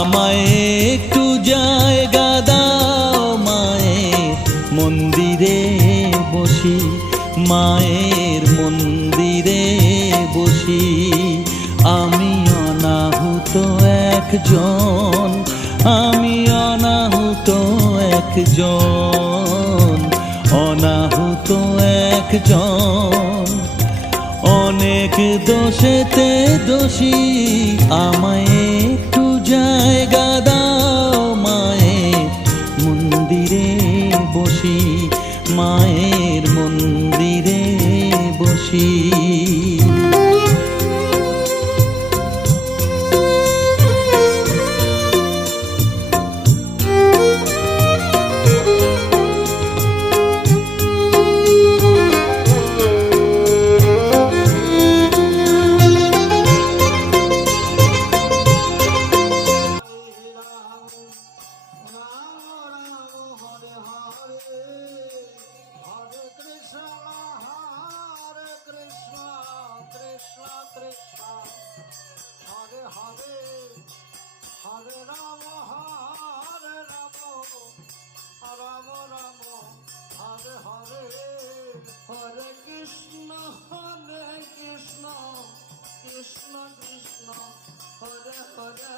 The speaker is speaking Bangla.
আমায় একটু জায়গা দাও মায়ের মন্দিরে বসি, মায়ের মন্দিরে বসি। আমি অনাহুত একজন, আমি অনাহুত একজন, অনাহুত একজন। অনেক দোষেতে দোষী, আমায় একটু জায়গা দাও মায়ের মন্দিরে বসি, মায়ের মন্দিরে বসি। Hare Rama, Rama Rama, Hare Hare, Hare Krishna, Krishna Krishna, Hare Hare,